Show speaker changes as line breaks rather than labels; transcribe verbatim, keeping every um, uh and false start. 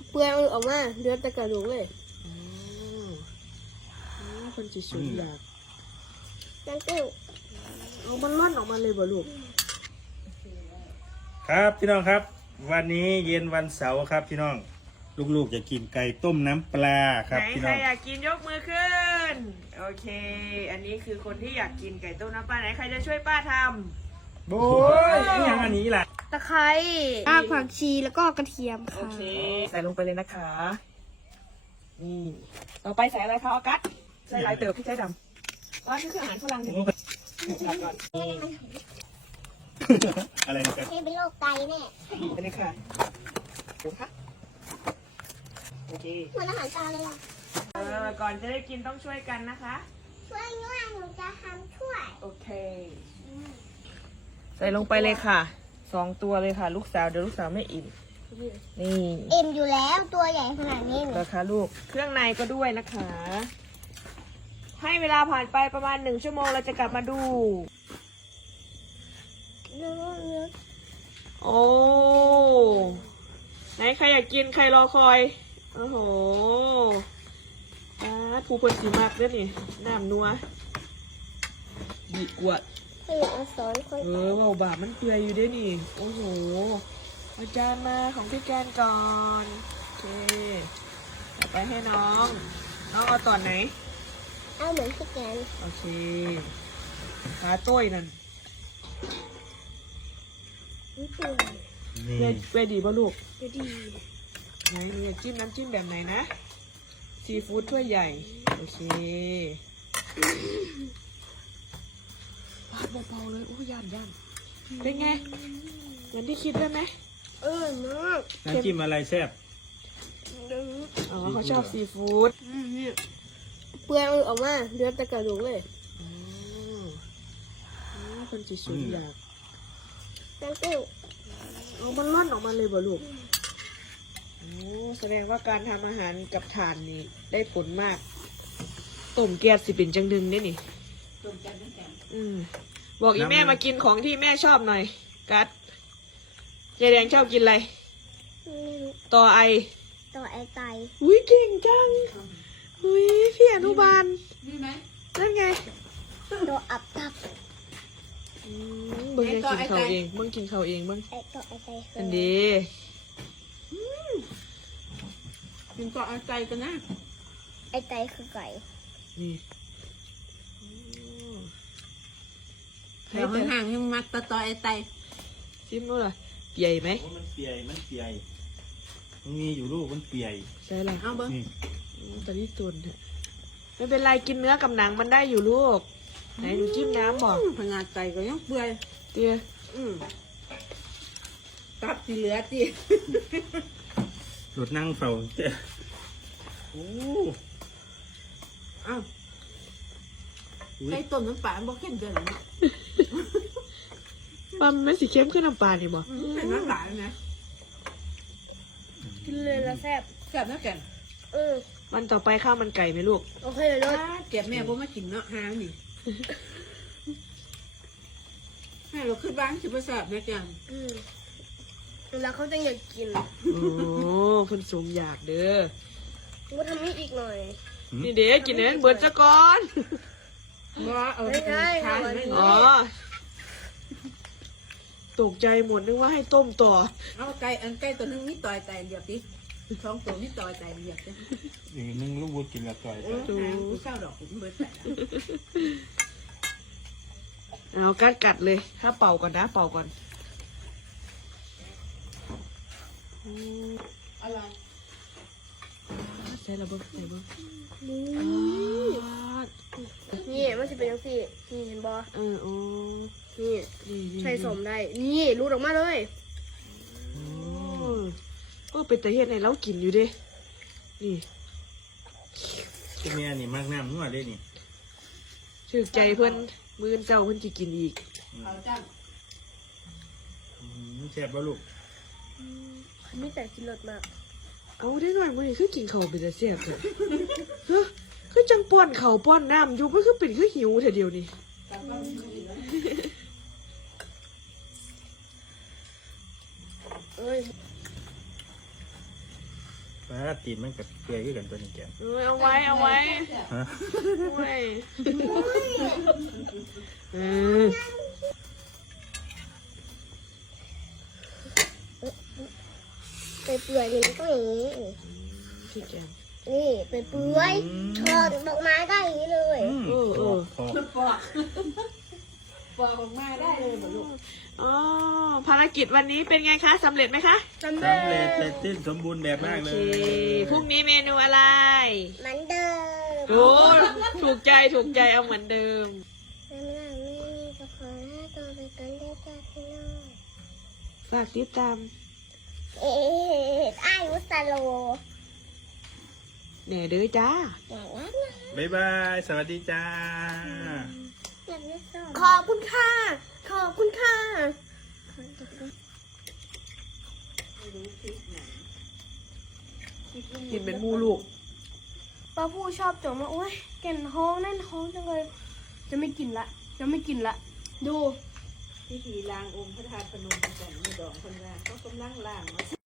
เปลือยมันออกมาเดือดแต่กระดูกเลย
อ๋อคนจิสุดอยาก
จังกิ้ว
เอามันร่อนออกมาเลยบ่ลูก
ครับพี่น้องครับ วันนี้เย็นวันเสาร์ครับพี่น้องลูกๆจะกินไก่ต้มน้ำปลาครับ
ไหน
พี่
ใค
น้
ร
อง
อยากกินยกมือขึ้น โอเค อันนี้คือคนที่อยากกินไก่ต้มน้ำปลาไหนใครจะช่วยป้าทำ
โอ้ยนี่ยังอันนี้ล่ะ
ตะไคร้รากผักชีแล้วก็กระเทียม
โอ
ค่ะ
เค ใส่ลงไปเลยนะคะนี่ต่อไปใส่อะไรคะออกัสใส่ลายเติบพี่ใช้ดำว่านี่คืออาหารฝรั่งถึงจับก่อนนี่
อะไรนะครับ
นี่เป็นโรคไตแน่
ไปเลยค่ะดูค่ะโอเค
เหมือนอาหารตาเลยอ่ะ
เออก่อนจะได้กินต้องช่วยกันนะคะ
ช่วยด้วยหนูจะทำช่วย
โอเค ใส่ลงไปเลยค่ะสองตัวเลยค่ะ ลูกสาวเดี๋ยวลูกสาวไม่อิ่มนี่
เอ็มอยู่แล้วตัวใหญ่ขนาดนี้
นะคะลูกเครื่องในก็ด้วยนะคะ ให้เวลาผ่านไปประมาณหนึ่งชั่วโมงเราจะกลับมาดู โอ้ไหนใครอยากกินใครรอคอยโอ้โหอ่าผู้คนสีมากด้วยนี่น้ำนัวดีกว่า
ให้เอาสอนคน
เออว่าบาปมันเปื่อยอยู่ด้วยนี่โอ้โหอาจารย์มาของพี่แกนก่อนโอเคเอาไปให้น้อง น้องเอาตอนไหน
เอาเหมือนพี่แกน
โอเคขาต้ยนั่น
นี่เปลือย
นี่
เวเวดีป่ะลูก
จะดี
ไหนหนูอยากจิ้มน้ำจิ้มแบบไหนนะซีฟู้ดถ้วยใหญ่โอเคปาดเบาๆเลยโอ้ยย่านย่านเป็นไงอย่างที่คิดได้ไหม
เออมาก
น้ำจิ้มอะไรแซ่บ
อ๋อเขาชอบซีฟู้ด
เปลือยมันออกมาเดือดแต่กระดูกเลย
อ๋ออ๋อคนจีสุดอยาก
จังกิ้ว
เอามันร่อนออกมาเลยบ่ลูกโอ้แสดงว่าการทำอาหารกับถ่านนี่ได้ผลมากต้มแก๊สสิเป็นจังดึงได้นี่ต้มแก๊สนั่นแกอืมบอกอีแม่มากินของที่แม่ชอบหน่อยกัดยายแดงชอบกินอะไร ต่อไอ
ต่อไอไต
อุ้ยเก่งจังอุ้ยพี่อนุบาลนั่นไง
ตัวอับตับ
อืมเบิ้งยังกินเขาเองเบิ้งกินเขาเองเบิ้ง
ไอต่อไอไตคื
อั
อน
ดี
กินต่อเอาใจกันนะ
ไอไตคือไก่
นี่
แถวห่างๆยังมัดต่อต่อไอไต
ชิมดูล่ะเปียไหม
โอ้มันเปียมันเปียมันมีอยู่ลูกมันเปีย
ใช่อะไร
เอาเบิ้ง
นี่
อืมตอนนี้ตุนเถอะไม่เป็นไรกินเนื้อกับหนังมันได้อยู่ลูกไหนหนูจิ้มน้ำบอก
พงาไตก็ยังเปื่อย
เตี้ย
อืมตับที่เหลือจี
หลุดนั่งเฝ้าเจ้าโอ้
อ้าว
อุ๊ย
ไก่ต้มน้ำปลาบ่เข้มเกินหรอ
มันไม่สีเข้มขึ้นน้ำปลานี่บอก
เป็นน้ำหลายนะ
กินเลยละแซ่บ
แซ่บนะแกน
เออ
วันต่อไปข้าวมันไก่ไหมลูก
โอเคเลยรถ
เก็บแม่บ่มากินเนาะหานี่แม่เราขึ้นบ้านสิบ่แซ่บนะแกน
อืมแล้วเขาจะอยากกิน
โอ้คนสมอยากเด้อ
กูทำนี่อีกหน่อย
นี่เด็กกินเนื้อเบิร์ดซะก่อน
ว่าเอา
ไม่ได้
ทาน
เอาอันนี้
ไม่
อ๋อตกใจหมดนึกว่าให้ต้มต่อ
เอาไก่อันไก่ตัวนึงนี่ต่อยไตเดียวดิสองตัวนี่ต่อยไตเดียวดิ
อีกนึงลูกวัวกินละต่อย
เออหาผู้เศร้าดอกผมเบิดแต่
เอากัดกัดเลย ถ้าเป่าก่อนนะ เป่าก่อน
อะไร
ใส่ระเบิดใส่ระเบิด
นี่มันจะเป็นยังสี่นี่เห็นบอ
เออโอ้
นี่
นี่นี่
ใส่สมได้ นี่รูดออกมาเลย
โอ้โอ้เป็นแต่เฮ็ดให้เรากินอยู่เดินี่
ตัวเมียนี่มากน้ำนัวได้นี่
ชื่อใจเพื่อนมือนเจ้าเพื่อนจะกินอีก
เขาจ้าง
อืมแซ่บป่ะลูก
ไม่แต่กินรสมาก
เอาได้หน่อยมื้อนี้คือกินข้าวเป็นแต่แซ่บเลยฮะคือจังป้อนข้าวป้อนน้ำอยู่มันคือเป็นคือหิวแต่เดียวนี่
เอ้ย
ว่าตีนมันกับเปื่อยขึ้นกันตัวนี้แกม
เออเอาไว้เอาไว้
ฮะ
เอาไว้เออ
ไปเปื่อยนี่มันก็อย่างนี้
พี่แกม
นี่ไปเปื่อยถอดดอกไม้ได้อย่างนี้เลย
อืม
เออเออ
พอ
ปอกปอกออกมาได้เลยบ่ลูก
อ๋อภารกิจวันนี้เป็นไงคะสำเร็จไหมคะ
สำ
สำเร็จเสร็จสิ้นสมบูรณ์แบบมาก
โอ
เล
เค
ย
พรุ่งนี้เมนูอะไร
เหมือนเดิม
โอ้ถูกใจถูกใจเอาเหมือนเดิม
สำหรับแม่นี่ก็ขอให้ตัวไปกันได้จ้าพี่น้อง
ฝากติดตาม
เอ๊ะไอ้วุสโล
แหน่เด้อจ้า
อย่างนั้นนะ
บ๊ายบาย สวัสดีจ้า
อย่างนี้สอนขอบคุณค่ะ ขอบคุณค่ะ
กินเป็นหมูลูก
ป้าผู้ชอบจงมาโอ้ยแก่นท้องแน่นท้องจังเลย จะไม่กินละ จะไม่กินละ ดู
พิธีล้างองค์พระธาตุพนมกันในดอกคนว่าเขากำลังล้างมา